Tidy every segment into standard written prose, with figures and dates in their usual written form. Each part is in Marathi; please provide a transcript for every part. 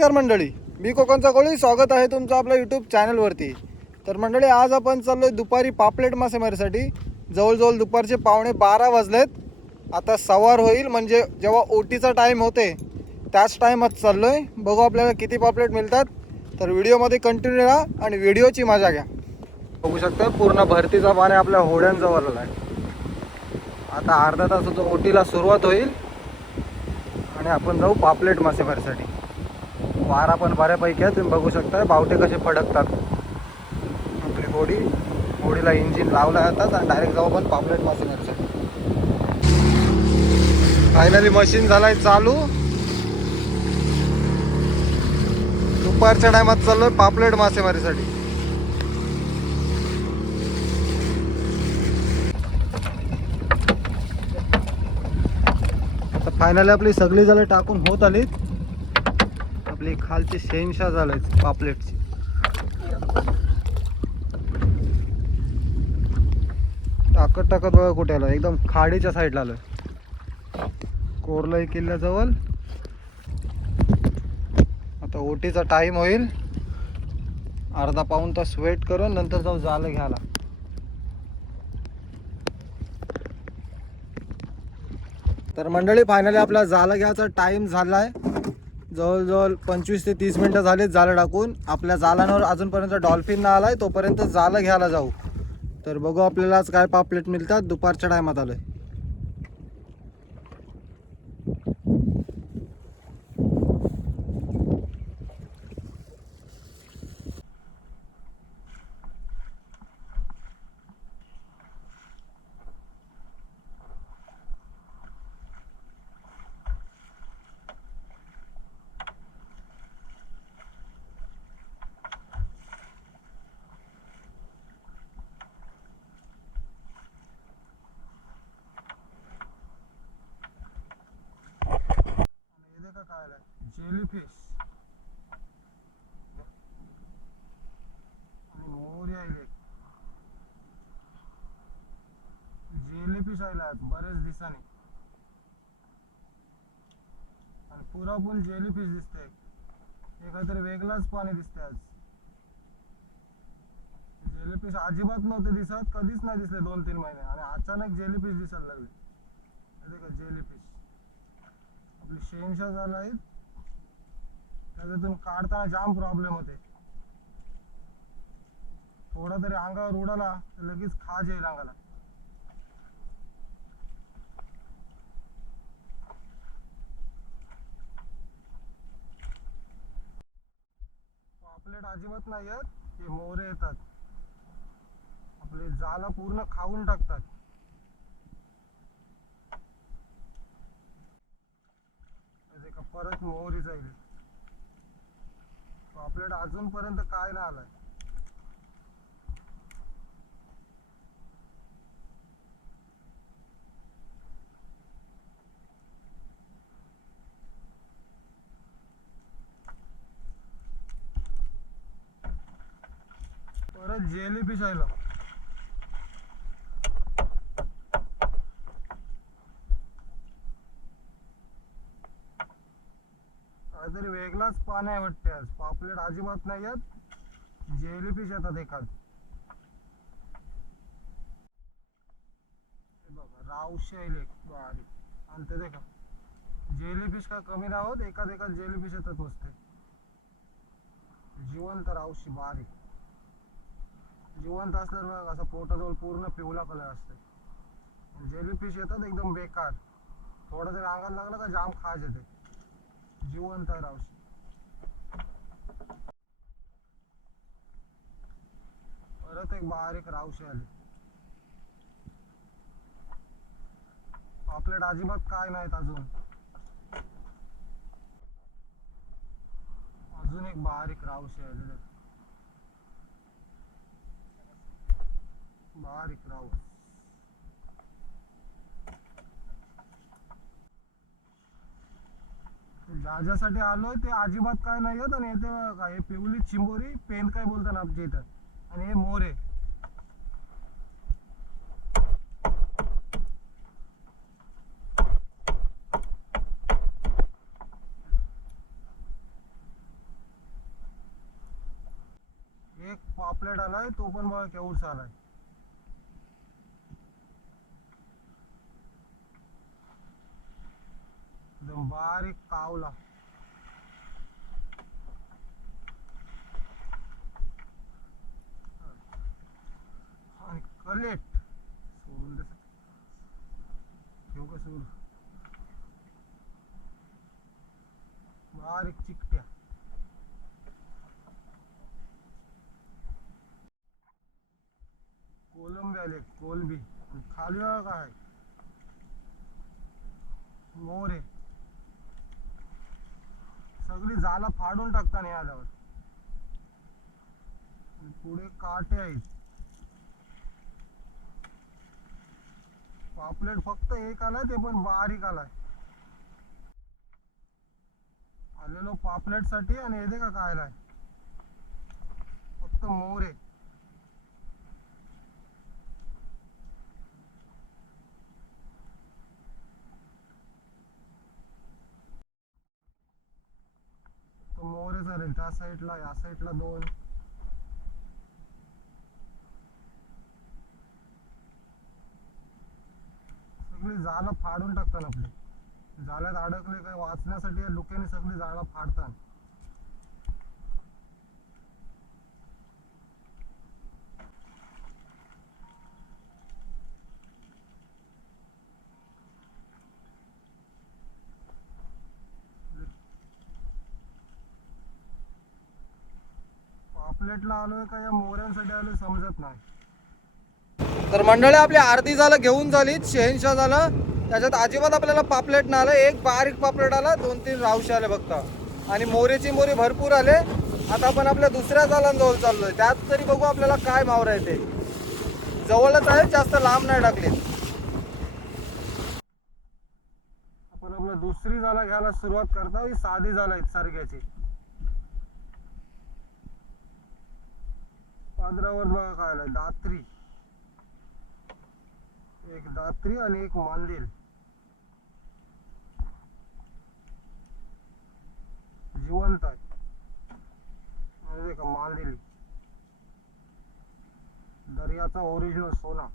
नमस्कार मंडळी, मी कोकणचा कोळी. स्वागत आहे तुमचं आपल्या यूट्यूब चॅनलवरती. तर मंडळी, आज आपण चाललो आहे दुपारी पापलेट मासेमारीसाठी. जवळजवळ दुपारचे 11:15 वाजलेत. आता सवार होईल म्हणजे जेव्हा ओटीचा टाईम होते त्याच टाईमात चाललो आहे. बघू आपल्याला किती पापलेट मिळतात. तर व्हिडिओमध्ये कंटिन्यू राहा आणि व्हिडिओची मजा घ्या. बघू शकता पूर्ण भरतीचा पाणी आपल्या होड्यांजवळ आला आहे. आता अर्धा तासाचा ओटीला सुरुवात होईल आणि आपण जाऊ पापलेट मासेमारीसाठी. वारा पण बऱ्यापैकी आहे, तुम्ही बघू शकता बावटे कसे फडकतात. आपली होडीला इंजिन लावला जातात आणि डायरेक्ट जाऊ आपण पापलेट मासेमारीसाठी. फायनली मशीन झालाय चालू. दुपारच्या टायमात चाललोय पापलेट मासेमारीसाठी. आता फायनली आपली सगळी झाले टाकून होत आली. आपली खालची शेनशा झालंय पापलेटची. टाकत बघा कुठे आलो, एकदम खाडीच्या साईडला आलोय. कोरलाई किल्ल्याजवळ. आता ओटीचा टाइम होईल, अर्धा पाऊण तास वेट करून नंतर जाऊ जालं घ्यायला. तर मंडळी, फायनली आपला जालं घ्यायचा टाइम झालाय. जवळजवळ 25 ते 30 मिनटं झालीत जाळं टाकून. आपल्या जालांवर अजूनपर्यंत डॉल्फिन ना आलाय, तोपर्यंत जालं घ्यायला जाऊ. तर बघू आपल्याला आज काय पापलेट मिळतात. दुपारच्या टायमात आलोय. जेलीफिश आणि मोरी आले. जेलीफिश आले बरेच दिवसांनी आणि पुरा पण जेलीफिश दिसते. हे काहीतरी वेगळाच पाणी दिसते आज. जेलीफिश अजिबात नव्हते दिसत, कधीच नाही दिसले 2-3 महिने, आणि अचानक जेलीफिश दिसायला लागले. जेलीफिश आपली शेनशा झाला आहे, त्याच्यातून काढताना जाम प्रॉब्लेम होते. थोडा तरी अंगावर उडाला तर लगेच खाज येईल अंगाला. पापलेट अजिबात नाही येत, हे मोरे येतात. आपले जाला पूर्ण खाऊन टाकतात. परत मोहरी जाईल. पापलेट अजूनपर्यंत काय नाही आलाय. परत जेलीफिश आलं. काहीतरी वेगळाच पाणी आहे वाटते आज. पापलेट अजिबात नाही येत, जेलीफिश येतात एखाद. बघा रावशी आले बारीक, आणि ते देखा जेलीफिश काय कमी नाही होत, एखाद जेलीफिश येतात नुसते. जिवंत रावशी बारीक. जिवंत असल्यावर बघा असं पोटाजवळ पूर्ण पिवळा कलर असते. जेलीफिश येतात एकदम बेकार. थोडं तरी अंगाला लागलं का जाम खाज येते. जिवंत रावशी. परत एक बारीक रावशी आली. पापलेट अजिबात काय नाहीत अजून. अजून एक बारीक रावशी आली. बारीक रावस. ज्यासाठी आलोय ते अजिबात काय नाही येत. आणि येते काय पिवली चिंबोरी पेन काय बोलतात आमच्या इथं, आणि हे मोरे. आलाय, तो पण बघा केवढसा आलाय. एकदम बारीक कावला. आणि कलेट सोडून दे ठेवू का सोड. बारीक चिकट्या. कोलंबी आले, कोलंबी. खाली बघा काय मोर आहे. सगळी जाला फाडून टाकता नाही आल्यावर. पुढे काटे आहेत. पापलेट फक्त एक आलाय, ते पण बारीक आलाय. आलेलो पापलेट साठी. आणि येते का काय आलाय, फक्त मोर आहे. तो मोरे चालेल. त्या साईडला, या साईडला दोन. सगळी जाळं फाडून टाकतात आपले. जाळ्यात अडकले काय वाचण्यासाठी या डोक्याने सगळी जाळं फाडतात. पापलेटला आलोय का या मोऱ्यांसाठी आलोय समजत नाही. तर मंडळी आपली अर्धी झालं घेऊन झाली. 86 झालं. त्याच्यात अजिबात आपल्याला पापलेट नाही आलं. एक बारीक पापलेट आला, 2-3 रावशे आले फक्त. आणि मोरेची मोरी भरपूर आले. आता आपण आपल्या दुसऱ्या जालांजवळ चाललोय. त्यात तरी बघू आपल्याला काय मावरा येते. जवळच आहे, जास्त लांब नाही टाकले. आपण आपल्या दुसरी जाला घ्यायला सुरुवात करता. ही साधी जाला आहेत सारख्याची. पादरावर बघा काय आलंय, दात्री. एक दात्री आणि एक मांदेल. जिवंत आहे. आणि का मांदेली दर्याचा ओरिजिनल सोना.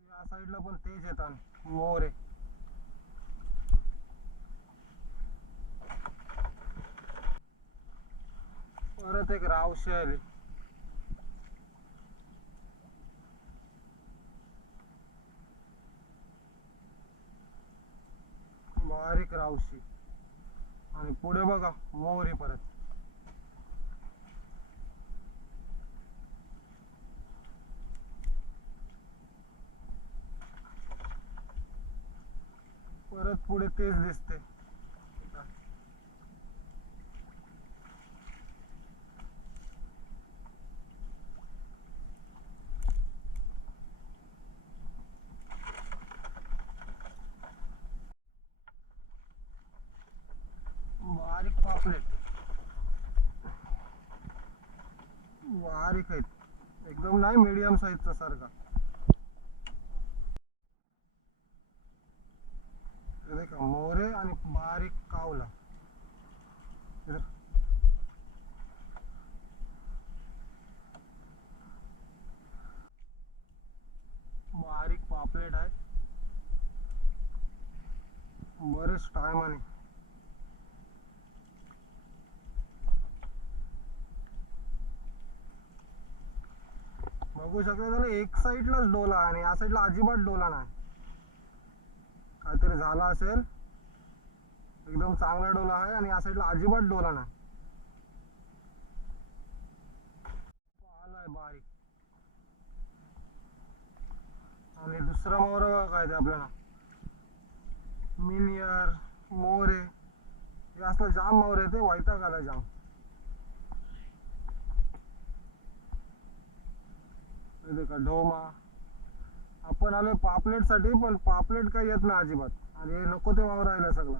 या साईडला पण तेच येतात मोरे. परत एक रावशी आली. बारीक रावशी. आणि पुढे बघा मोरी परत. परत पुढे तेच दिसते. बारीक पापलेट. बारीक आहेत एकदम, नाही मीडियम साईजचा सारखा. का मोरे आणि बारीक कावला. बारीक पापलेट आहे. बरेच टायमाने. बघू शकता त्याला एक साईडलाच डोला आणि या साईडला अजिबात डोला नाही. काहीतरी झाला असेल. एकदम चांगला डोला आहे आणि या साईडला अजिबात डोला नाही. आलाय बारीक. आणि दुसरा मोर काय ते आपल्याला मिनियर मोरे. हे असलं जाम मोर आहे, ते वैताग आला जाम. का ढोमा. आपण आलो पापलेट साठी, पण पापलेट काही येत नाही अजिबात. आणि हे नको ते वावर राहिलं सगळं.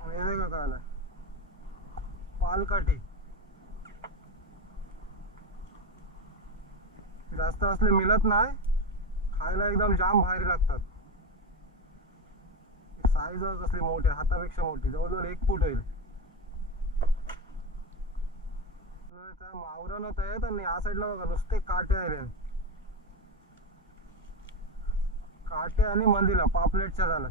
आणि हे का काय आलाय पालकाठी. जास्त असले मिळत नाही खायला, एकदम जाम भारी लागतात. साईज कसली मोठी, हातापेक्षा मोठी, जवळजवळ 1 फूट होईल. मावरा नव्हत आहेत आणि या साईडला बघा नुसते काटे आले, काटे आणि मंदिला पापलेटच्या झालं.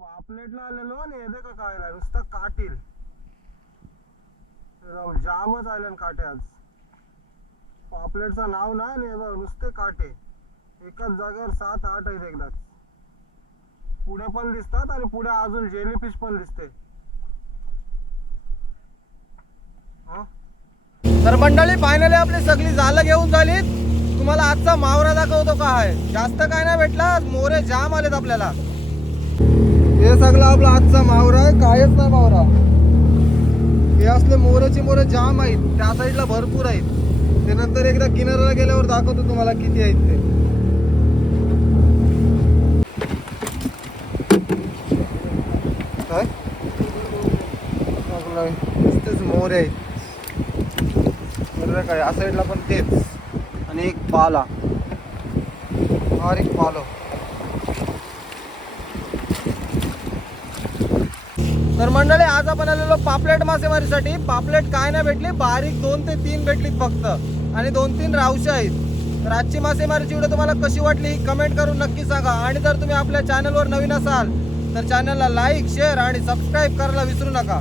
पापलेटला आलेलो आणि येते का काय नुसतं काटील, जामच आले काटे आज. पापलेटचं नाव नाही आणि नुसते काटे एकाच जागेवर 7-8 आहेत एकदाच. पुढे पण दिसतात आणि पुढे अजून जेलीफिश पण दिसते. तर मंडळी फायनली आपली सगळी जाळं घेऊन झालीत. तुम्हाला आजचा मावरा दाखवतो का आहे. जास्त काय नाही भेटला, मोरे जाम आलेत आपल्याला. हे सगळं आपला आजचा मावरा आहे, कायच नाही मावरा. हे असले मोरेची मोरे जाम आहेत, त्या साईडला भरपूर आहेत. ते नंतर एकदा किनाऱ्याला गेल्यावर दाखवतो तुम्हाला किती आहेत ते. काय नुसतेच मोरे आहेत काय. या साईडला पण तेच, आणि एक पाला, बारीक पालो. तर मंडळी आज आपण आलेलो पापलेट मासेमारीसाठी. पापलेट काय नाही भेटली, बारीक 2 ते 3 भेटलीत फक्त, आणि 2-3 रावशे आहेत. तर आजची मासेमारीची व्हिडिओ तुम्हाला कशी वाटली कमेंट करून नक्की सांगा. आणि जर तुम्ही आपल्या चॅनलवर नवीन असाल तर चॅनलला लाईक, शेअर आणि सबस्क्राईब करायला विसरू नका.